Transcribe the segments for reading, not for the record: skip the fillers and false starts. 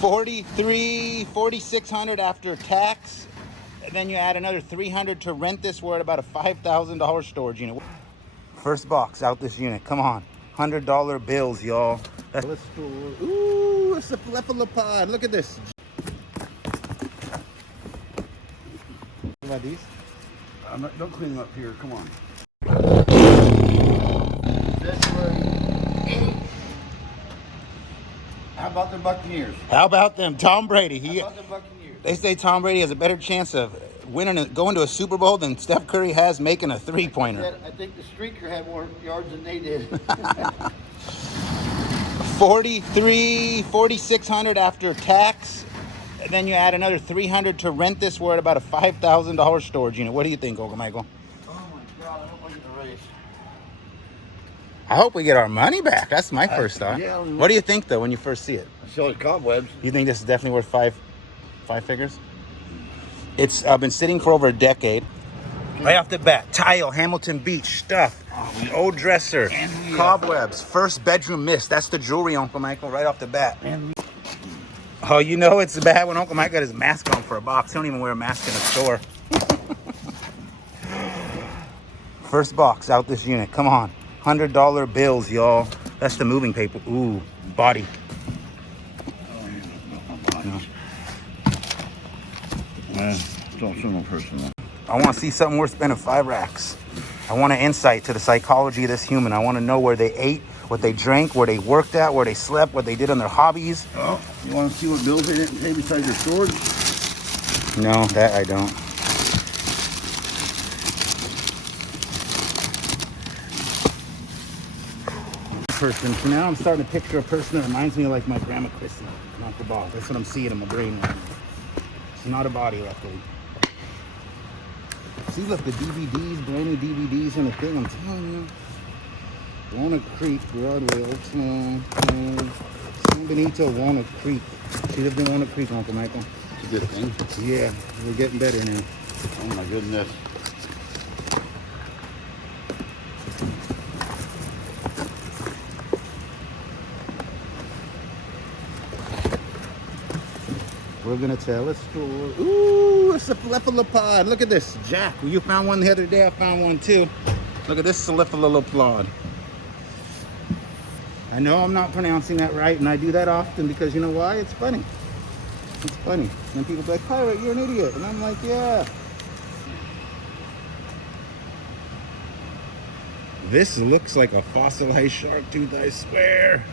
$4,600 after tax. And then you add another $300 to rent this. We're at about a $5,000 storage unit. First box out this unit. Come on. $100 bills, y'all. Let's store. Ooh, it's a cephalopod. Look at this. What about these? Don't clean them up here. Come on. How about the Buccaneers? How about them? Tom Brady. How about the Buccaneers? They say Tom Brady has a better chance of going to a Super Bowl than Steph Curry has making a three-pointer. I think the streaker had more yards than they did. $4,600 after tax. And then you add another $300 to rent this. We're at about a $5,000 storage unit. What do you think, Uncle Michael? Oh my God! I hope I get the raise. I hope we get our money back. That's my first thought. Yeah, what do you think, though, when you first see it? I saw the cobwebs. You think this is definitely worth five figures? It's been sitting for over a decade. Right off the bat, tile, Hamilton Beach stuff, old dresser, cobwebs, first bedroom mist. That's the jewelry, Uncle Michael, right off the bat. Oh, you know it's bad when Uncle Mike got his mask on for a box. He don't even wear a mask in a store. First box out this unit. Come on. $100 bills, y'all. That's the moving paper. Ooh, body. No. It's also no personal. I want to see something worth spending 5 racks. I want an insight to the psychology of this human. I want to know where they ate, what they drank, where they worked at, where they slept, what they did on their hobbies. Oh, you want to see what bills they didn't pay besides their storage? No, that I don't. Person. So now I'm starting to picture a person that reminds me of like my grandma Chrissy, not the boss. That's what I'm seeing in my brain right now. It's not a body, luckily. See, look, the DVDs, brand new DVDs and the thing. I'm telling you. Walnut Creek, Broadway, Old Town, San Benito, Walnut Creek. She lived in Walnut Creek, Uncle Michael. It's a good thing. Yeah, we're getting better now. Oh my goodness. We're gonna tell a story. Ooh, it's a cephalopod. Look at this, Jack. Well, you found one the other day. I found one too. Look at this cephalopod. I know I'm not pronouncing that right, and I do that often because you know why? It's funny. It's funny. And people be like, "Pirate, you're an idiot," and I'm like, "Yeah." This looks like a fossilized shark tooth, I swear.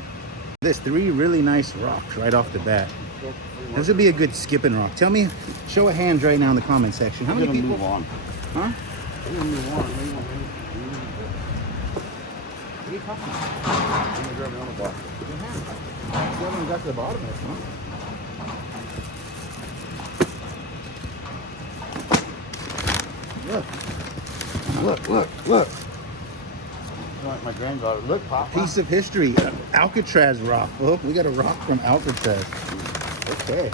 There's 3 really nice rocks right off the bat. This would be a good skipping rock. Tell me, show of hands right now in the comment section. How many people? Move on. Huh? We're gonna move on. What are you talking about? I'm gonna grab another box. You haven't got to the bottom of this, huh? Look. Like my granddaughter. Look, Papa. Piece of history. Alcatraz rock. Oh, we got a rock from Alcatraz. Okay.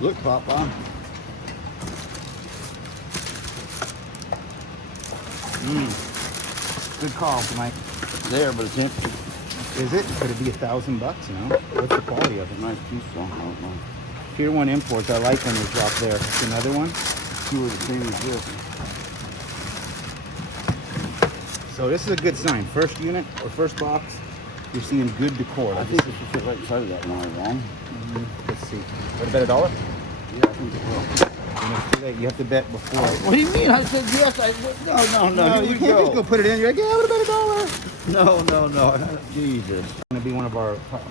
Look, Papa. Good call, Mike. There, but it's empty. Is it? Could it be $1,000? No. What's the quality of it? Nice piece, though. I don't know. Tier 1 imports. I like when they drop there. It's another one. 2 are the same as this. So this is a good sign. First unit or first box, you're seeing good decor. I think this will fit right inside of that one, wrong? Let's see. What, bet $1? Yeah, I think it will. You have to bet before. What do you mean? I said yes. No. You can't just go put it in. You're like, yeah, I would have bet $1. No. Jesus. It's going to be one of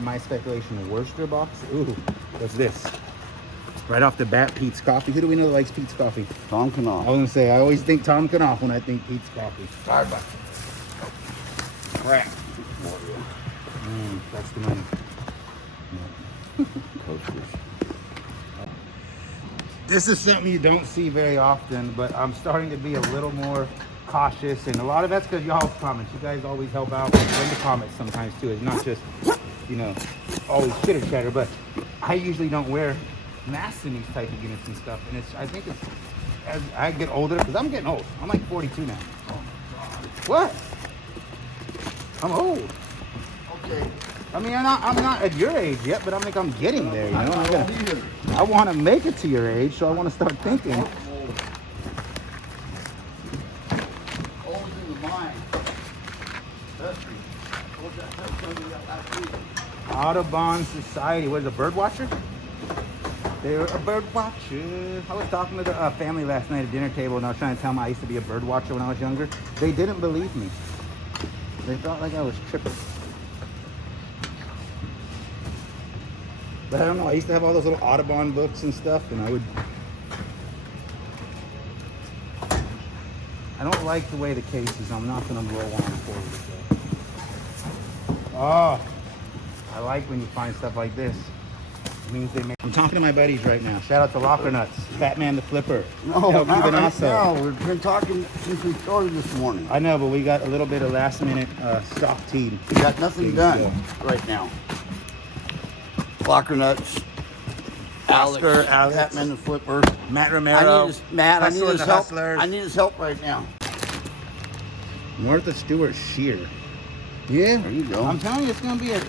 my speculation, Worcester box. Ooh, what's this? Right off the bat, Pete's Coffee. Who do we know that likes Pete's Coffee? Tom I Knopf. was going to say, I always think Tom Knopf when I think Pete's Coffee. Starbucks. Crap. That's the money. Coasters. This is something you don't see very often, but I'm starting to be a little more cautious, and a lot of that's because y'all's comments. You guys always help out in the comments sometimes too. It's not just, always chitter chatter, but I usually don't wear masks in these type of units and stuff, and I think it's as I get older, because I'm getting old. I'm like 42 now. Oh my God. What? I'm old. Okay. I mean, I'm not at your age yet, but I'm getting there, you know? I want to make it to your age, so I want to start thinking. Always in the mind. What's that something we got last week? Audubon Society. What is a bird watcher? They're a bird watcher. I was talking to the family last night at dinner table, and I was trying to tell them I used to be a bird watcher when I was younger. They didn't believe me. They thought like I was tripping. But I don't know. I used to have all those little Audubon books and stuff, and I don't like the way the case is. I'm not going to roll on forward. Oh, I like when you find stuff like this. It means they make. I'm talking to my buddies right now. Shout out to Locker Nuts, Batman the Flipper. No, we've been talking since we started this morning. I know, but we got a little bit of last minute stock tea. We got nothing done right now. Locker Nuts, Alex, Batman the Flipper, Matt Romero, I need his help. I need his help right now. Martha Stewart Shear. Yeah, there you go. I'm telling you, it's gonna be a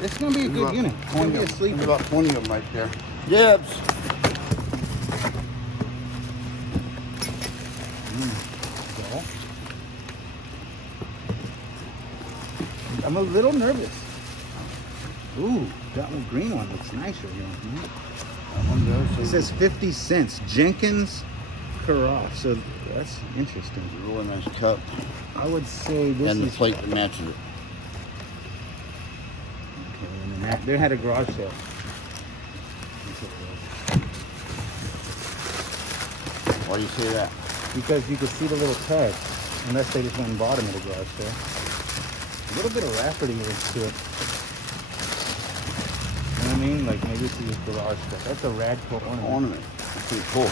good unit. It's gonna be a sleeper. There's about 20 of them right there. Dibs. I'm a little nervous. Ooh, that one green one looks nicer. You know? That one does. It says 50 cents. Jenkins Carafe. So that's interesting. A really nice cup. I would say this and the is... plate that matches it. Okay, and then they had a garage sale. Why do you say that? Because you could see the little tag, unless they just went and bought them at a garage sale. A little bit of Rafferty to it. You know what I mean? Like maybe it's just garage stuff. That's a rad cool ornament. That's pretty cool.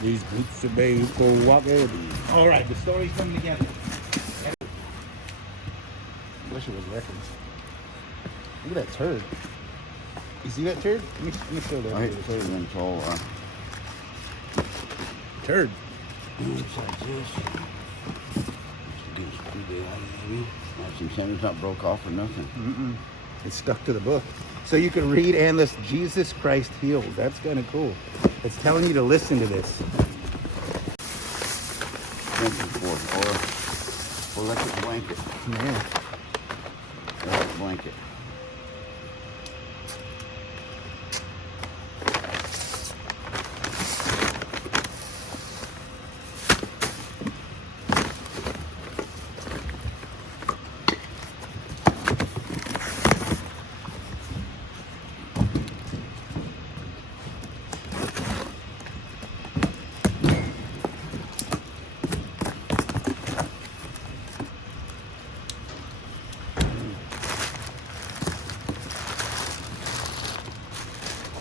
These boots are made for walking. All right, the story's coming together. I wish it was records. Look at that turd. You see that turd? Let me show that. I hate to say it, it's all turd. Looks like this. Nice and center. It's not broke off or nothing. It's stuck to the book. So you can read and list Jesus Christ heals. That's kind of cool. It's telling you to listen to this. Or electric blanket. Yeah. Electric blanket.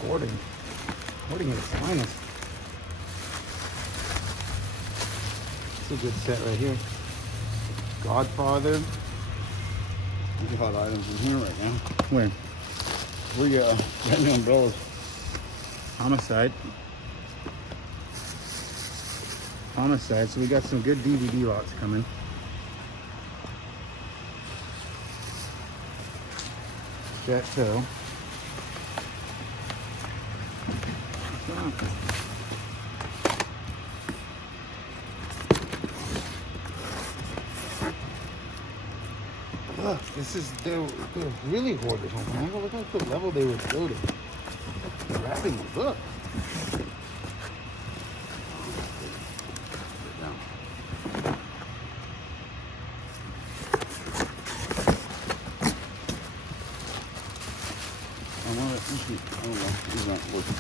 Hoarding. Hoarding at its finest. It's a good set right here. Godfather. There's hot items in here right now. Where? Where you got new umbrellas? Homicide. Homicide. So we got some good DVD lots coming. Chateau. Look, this is they're really hoarders. Look at the level they were building. Grabbing the book.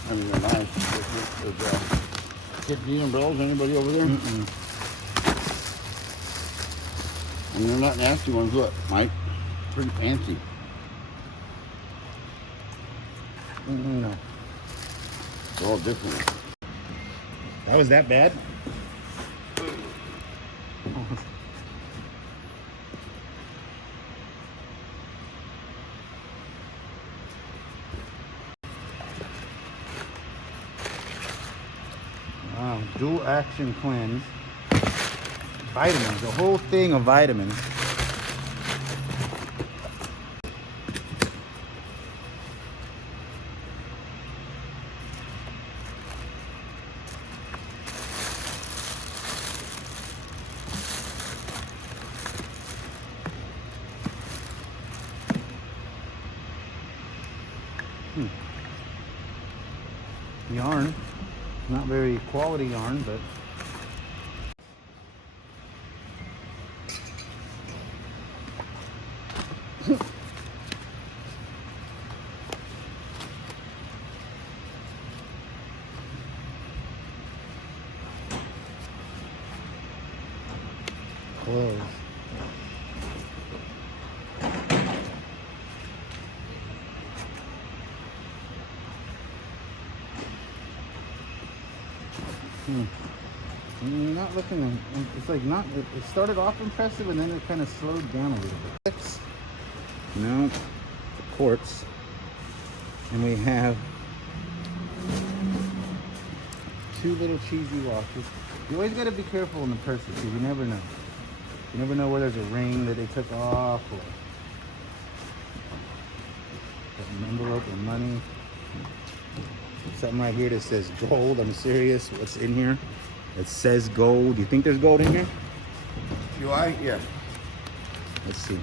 They're nice. Kid D umbrellas, anybody over there? And they're not nasty ones, look, Mike. Pretty fancy. No. They're all different. That was that bad? Wow, dual action cleanse. Vitamins, a whole thing of vitamins. Yarn. Not very quality yarn, but clothes. Not looking, it's like not, it started off impressive and then it kind of slowed down a little bit. No, the quartz. And we have 2 little cheesy watches. You always got to be careful in the purses because you never know. You never know where there's a ring that they took off or an envelope of money. Something right here that says gold. I'm serious. What's in here? It says gold. Do you think there's gold in here? Do I? Yeah. Let's see.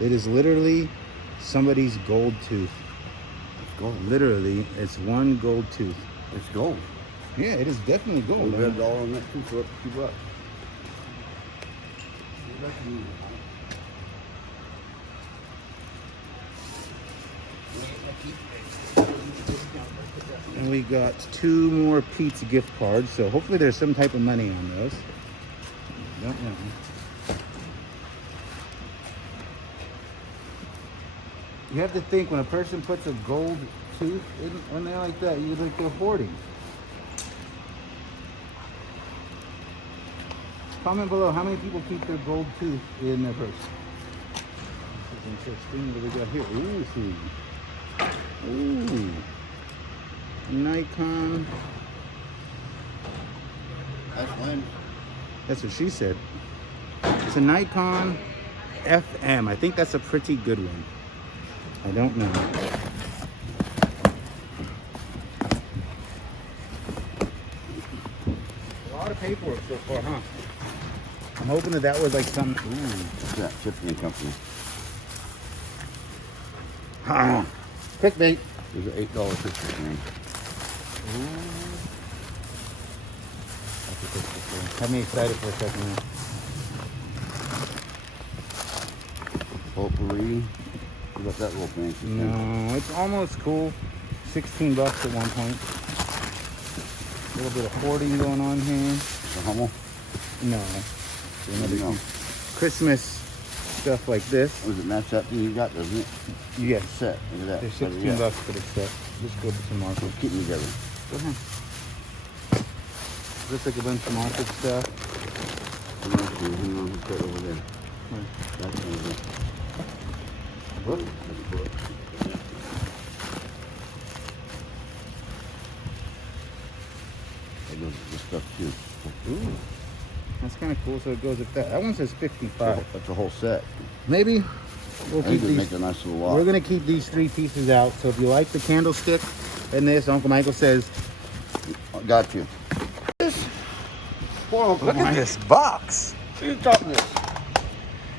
It is literally somebody's gold tooth. It's gold. Literally, it's one gold tooth. It's gold. Yeah, it is definitely gold. We got $1 on that too for $2. And we got 2 more Pete's gift cards, so hopefully there's some type of money on those. Don't know. You have to think when a person puts a gold tooth in there like that, you like they're hoarding. Comment below how many people keep their gold tooth in their purse. This is interesting. What do we got here? Ooh. Ooh. Nikon. That's mine. That's what she said. It's a Nikon FM. I think that's a pretty good one. I don't know. A lot of paperwork so far, huh? I'm hoping that was like some. Ooh. What's that? Tiffany Company. Clickbait. There's an $8 picture thing. That's a picture for. Had me excited for a second. Potpourri. What about that little fancy thing? No, it's almost cool. $16 at one point. A little bit of hoarding going on here. The Hummel? No. Another No. Christmas stuff like this. Does it match that thing you got, doesn't it? Yes. Set. Look at that. They're Better $16 yet. for the set. Just go to some market. Keep them together. Go ahead. Looks like a bunch of market stuff. Hang on, put it over there. Where? That's over there. Book? That's a book. That goes with the stuff too. Ooh. That's kind of cool. So it goes with that. That one says 55. That's a whole set. Maybe we'll I keep think it'd these. make a nice little lot. We're gonna keep these 3 pieces out. So if you like the candlestick and this, Uncle Michael says, Got you. look at this box. See the top of this.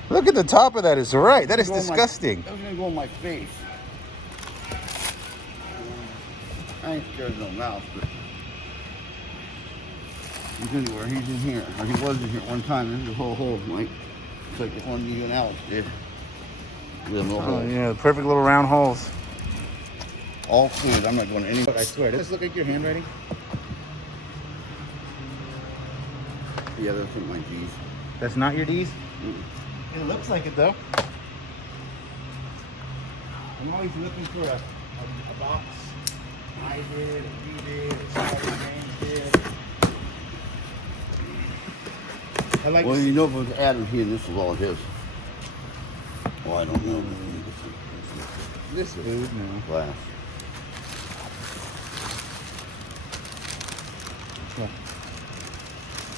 Look at the top of that. It's right. That is Go on my- disgusting. That was gonna go on my face. I ain't scared of no mouse, but he's anywhere. He's in here, or he was in here one time. There's a whole hole, Mike. It's like the one you and Alex did. With them little Oh holes. yeah, perfect little round holes. All cleared. I'm not going to any. Look, I swear, does this look like your handwriting? Yeah, that's what my G's. That's not your D's? It looks like it though. I'm always looking for a box. I did, you did, James did. I like Well, to you know, if it was Adam here, this was all his. Well, I don't know. this food now. Glass.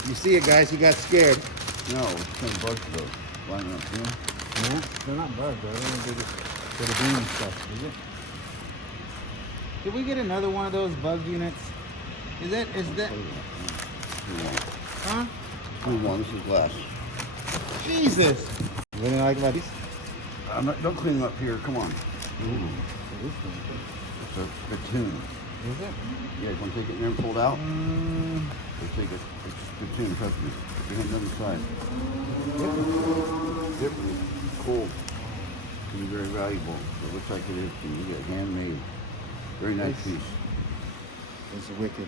You see it, guys? He got scared. No, it's kind of bugs though. Flying up, you know? No, they're not bugs, though. They're the green stuff, is it? Did we get another one of those bug units? Is that, huh? This is glass. Jesus! What do you like about these? Don't clean them up here. Come on. Ooh. This thing. It's a spittoon. Is it? Yeah, you want to take it in there and pull it out? Mm, We'll take it. It's a spittoon, trust me. Put your hand on the side. Different. Cool. Can be very valuable. It looks like it is. You get handmade. Very nice piece. it's wicked.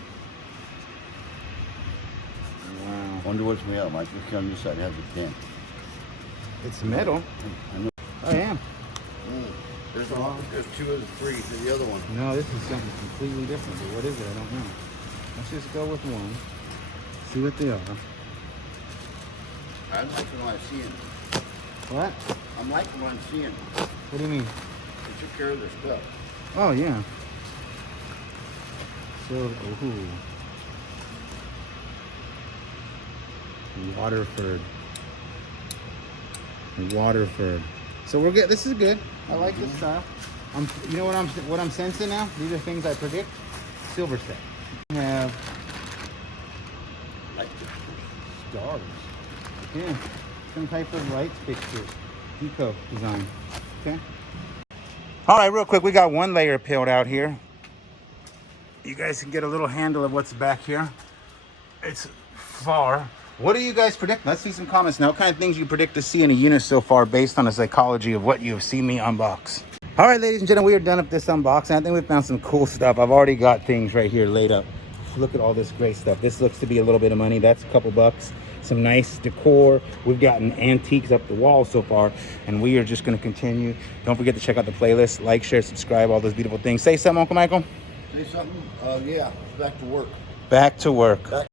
Wow. Wonder what's made out, Mike. Look on this side. It has a dent. It's metal. I know. I am. There's two of the three to the other one. No, this is something completely different. But what is it? I don't know. Let's just go with one. See what they are. I'm liking what I'm seeing. What? I'm liking what I'm seeing. What do you mean? They took care of their stuff. Oh, yeah. So, ooh. Waterford. So we're good. This is good. I like this style. You know what I'm sensing now? These are things I predict. Silver set. We have Like stars. Yeah. Some type of lights fixture. Deco design. Okay. All right, real quick. We got one layer peeled out here. You guys can get a little handle of what's back here. It's far. What do you guys predict? Let's see some comments now. What kind of things you predict to see in a unit so far based on the psychology of what you have seen me unbox? All right, ladies and gentlemen, we are done with this unboxing. I think we found some cool stuff. I've already got things right here laid up. Look at all this great stuff. This looks to be a little bit of money. That's a couple bucks. Some nice decor. We've gotten antiques up the wall so far, and we are just going to continue. Don't forget to check out the playlist. Like, share, subscribe, all those beautiful things. Say something, Uncle Michael. Say something? Yeah, back to work. Back to work.